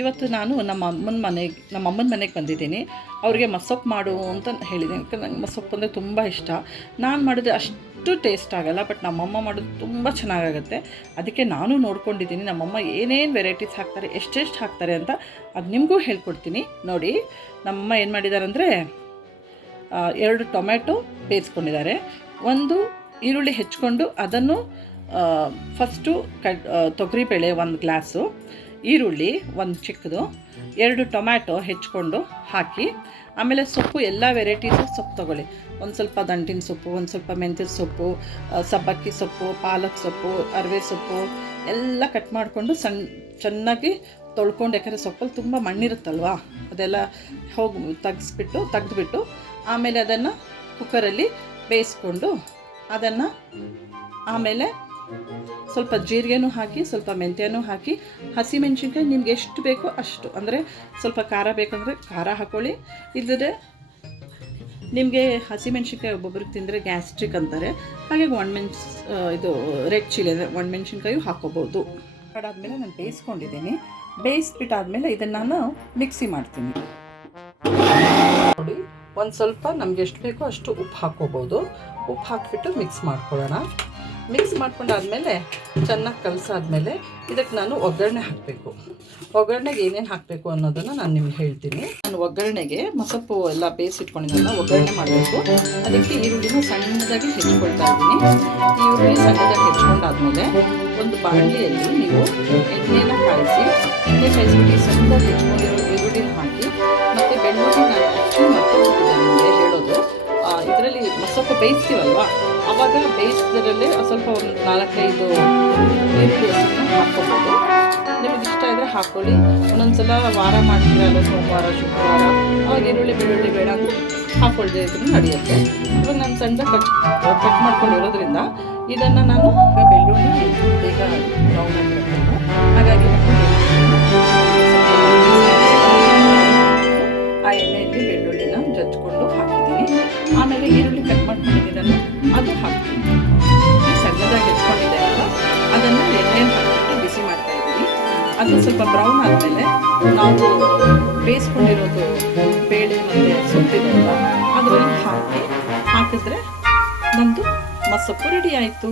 ಇವತ್ತು ನಾನು ನಮ್ಮ ಅಮ್ಮನ ಮನೆಗೆ ಬಂದಿದ್ದೀನಿ. ಅವ್ರಿಗೆ ಮಸೊಪ್ಪು ಮಾಡು ಅಂತ ಹೇಳಿದ್ದೀನಿ. ಯಾಕಂದ್ರೆ ನಂಗೆ ಮಸೊಪ್ಪು ಅಂದರೆ ತುಂಬ ಇಷ್ಟ. ನಾನು ಮಾಡಿದ್ರೆ ಅಷ್ಟು ಟೇಸ್ಟ್ ಆಗಲ್ಲ, ಬಟ್ ನಮ್ಮಮ್ಮ ಮಾಡೋದು ತುಂಬ ಚೆನ್ನಾಗಾಗುತ್ತೆ. ಅದಕ್ಕೆ ನಾನು ನೋಡ್ಕೊಂಡಿದ್ದೀನಿ ನಮ್ಮಮ್ಮ ಏನೇನು ವೆರೈಟೀಸ್ ಹಾಕ್ತಾರೆ, ಎಷ್ಟೆಷ್ಟು ಹಾಕ್ತಾರೆ ಅಂತ. ಅದು ನಿಮಗೂ ಹೇಳ್ಕೊಡ್ತೀನಿ ನೋಡಿ. ನಮ್ಮಮ್ಮ ಏನು ಮಾಡಿದ್ದಾರೆ ಅಂದರೆ 2 ಟೊಮೆಟೊ ಬೇಯಿಸ್ಕೊಂಡಿದ್ದಾರೆ, 1 ಈರುಳ್ಳಿ ಹೆಚ್ಚಿಕೊಂಡು ಅದನ್ನು ಫಸ್ಟು ತೊಗರಿಬೇಳೆ 1 ಗ್ಲಾಸು, ಈರುಳ್ಳಿ 1 ಚಿಕ್ಕದು, 2 ಟೊಮ್ಯಾಟೊ ಹೆಚ್ಚಿಕೊಂಡು ಹಾಕಿ, ಆಮೇಲೆ ಸೊಪ್ಪು ಎಲ್ಲ ವೆರೈಟೀಸು ಸೊಪ್ಪು ತೊಗೊಳ್ಳಿ. ಒಂದು ಸ್ವಲ್ಪ ದಂಟಿನ ಸೊಪ್ಪು, ಒಂದು ಸ್ವಲ್ಪ ಮೆಂತ್ಯದ ಸೊಪ್ಪು, ಸಬ್ಬಕ್ಕಿ ಸೊಪ್ಪು, ಪಾಲಕ್ ಸೊಪ್ಪು, ಅರಿವೆ ಸೊಪ್ಪು ಎಲ್ಲ ಕಟ್ ಮಾಡಿಕೊಂಡು ಚೆನ್ನಾಗಿ ತೊಳ್ಕೊಂಡು. ಯಾಕಂದರೆ ಸೊಪ್ಪಲ್ಲಿ ತುಂಬ ಮಣ್ಣಿರುತ್ತಲ್ವ, ಅದೆಲ್ಲ ತೆಗೆದ್ಬಿಟ್ಟು ಆಮೇಲೆ ಅದನ್ನು ಕುಕ್ಕರಲ್ಲಿ ಬೇಯಿಸ್ಕೊಂಡು, ಅದನ್ನು ಆಮೇಲೆ ಸ್ವಲ್ಪ ಜೀರಿಗೆನೂ ಹಾಕಿ, ಸ್ವಲ್ಪ ಮೆಂತ್ಯನೂ ಹಾಕಿ, ಹಸಿಮೆಣ್ಸಿನ್ಕಾಯಿ ನಿಮ್ಗೆ ಎಷ್ಟು ಬೇಕೋ ಅಷ್ಟು, ಅಂದರೆ ಸ್ವಲ್ಪ ಖಾರ ಬೇಕಂದರೆ ಖಾರ ಹಾಕ್ಕೊಳ್ಳಿ. ಇಲ್ಲದೆ ನಿಮಗೆ ಹಸಿಮೆಣ್ಸಿನ್ಕಾಯಿ ಒಬ್ಬೊಬ್ರಿಗೆ ತಿಂದರೆ ಗ್ಯಾಸ್ಟ್ರಿಕ್ ಅಂತಾರೆ, ಹಾಗಾಗಿ ಇದು ರೆಡ್ ಚಿಲ್ಲಿ ಅಂದರೆ ಒಣಮೆಣ್ಸಿನ್ಕಾಯು ಹಾಕ್ಕೋಬೋದು. ಅದಾದಮೇಲೆ ನಾನು ಬೇಯಿಸ್ಕೊಂಡಿದ್ದೀನಿ. ಬೇಯಿಸ್ಬಿಟ್ಟಾದಮೇಲೆ ಇದನ್ನು ನಾನು ಮಿಕ್ಸಿ ಮಾಡ್ತೀನಿ. ನೋಡಿ, ಒಂದು ಸ್ವಲ್ಪ ನಮ್ಗೆ ಎಷ್ಟು ಬೇಕೋ ಅಷ್ಟು ಉಪ್ಪು ಹಾಕ್ಕೋಬೋದು. ಉಪ್ಪು ಹಾಕಿಬಿಟ್ಟು ಮಿಕ್ಸ್ ಮಾಡ್ಕೊಳ್ಳೋಣ. ಮಿಕ್ಸ್ ಮಾಡ್ಕೊಂಡಾದಮೇಲೆ ಚೆನ್ನಾಗಿ ಕಲಸಾದ್ಮೇಲೆ ಇದಕ್ಕೆ ನಾನು ಒಗ್ಗರಣೆ ಹಾಕಬೇಕು. ಒಗ್ಗರಣೆಗೆ ಏನೇನು ಹಾಕಬೇಕು ಅನ್ನೋದನ್ನು ನಾನು ನಿಮ್ಗೆ ಹೇಳ್ತೀನಿ. ನಾನು ಒಗ್ಗರಣೆಗೆ ಮಸೊಪ್ಪು ಎಲ್ಲ ಬೇಯಿಸಿಟ್ಕೊಂಡಿದ್ದೆಲ್ಲ ಒಗ್ಗರಣೆ ಮಾಡಬೇಕು. ಅದಕ್ಕೆ ಈರುಳ್ಳಿನ ಸಣ್ಣದಾಗಿ ಹೆಚ್ಕೊಳ್ತಾ ಇದ್ದೀನಿ. ಈರುಳ್ಳಿ ಸಣ್ಣದಾಗಿ ಹೆಚ್ಕೊಂಡಾದ್ಮೇಲೆ ಒಂದು ಬಾಣಲಿಯಲ್ಲಿ ನೀವು ಎಣ್ಣೆನ ಕಾಯಿಸ್ಬಿಟ್ಟು ಸಣ್ಣದಾಗಿ ಹೆಚ್ಕೊಂಡಿರೋ ಈರುಳ್ಳಿನ ಹಾಕಿ, ಮತ್ತು ಬೆಳ್ಳುಳ್ಳಿ ನಾನು ಆ್ಯಕ್ಚುಲಿ ಮರ್ತೋಗ್ಬಿಟ್ಟಿದ್ದೆ ನಿಮಗೆ ಹೇಳೋದು. ಇದರಲ್ಲಿ ಮಸೊಪ್ಪು ಬೇಯಿಸ್ತೀವಲ್ವ, ಆವಾಗ ಬೇಯಿಸಿದ್ರಲ್ಲೇ ಸ್ವಲ್ಪ ಒಂದು 4-5 ಈರುಳ್ಳಿ ಹಾಕ್ಕೋಬೋದು. ನಿಮಗೆ ಇಷ್ಟ ಇದ್ದರೆ ಹಾಕ್ಕೊಳ್ಳಿ. ಒಂದೊಂದು ಸಲ ವಾರ ಮಾಡ್ತೀರಲ್ಲ, ಸೋಮವಾರ ಶುಕ್ರವಾರ, ಅವಾಗ ಈರುಳ್ಳಿ ಬೆಳ್ಳುಳ್ಳಿ ಬೇಡ ಅಂದರೆ ಹಾಕ್ಕೊಳ್ದೇ ಇದ್ರೂ ನಡೆಯುತ್ತೆ. ಇವಾಗ ನಾನು ಸಣ್ಣದಾಗಿ ಕಟ್ ಮಾಡ್ಕೊಂಡಿರೋದ್ರಿಂದ ಇದನ್ನು ನಾನು ಬೆಳ್ಳುಳ್ಳಿ ಬೇಗ ಬ್ರೌನ್ ಆಗಿರಬೇಕು, ಹಾಗಾಗಿ ಆ ಎಣ್ಣೆಯಲ್ಲಿ ಬೆಳ್ಳುಳ್ಳಿನ ಜಜ್ಕೊಂಡು ಹಾಕಿದ್ದೀನಿ. ಆಮೇಲೆ ಈರುಳ್ಳಿ ಕಟ್ ಮಾಡ್ಕೊಂಡಿದ್ದನ್ನು ಅದು ಹಾಕ್ತೀನಿ. ಸಣ್ಣದಾಗಿ ಹೆಚ್ಕೊಂಡಿದ್ದೆ ಅಲ್ವ, ಅದನ್ನು ಎಣ್ಣೆ ಹಾಕಿಬಿಟ್ಟು ಬಿಸಿ ಮಾಡ್ತಾ ಇದ್ದೀನಿ. ಅದು ಸ್ವಲ್ಪ ಬ್ರೌನ್ ಆದಮೇಲೆ ನಾವು ಬೇಯಿಸ್ಕೊಂಡಿರೋದು ಬೇಳೆ ಮತ್ತು ಸೊಪ್ಪಿದೆಲ್ಲ ಅದರಲ್ಲಿ ಹಾಕಿದ್ರೆ ನಮ್ಮದು ಮಸೊಪ್ಪು ರೆಡಿ ಆಯಿತು.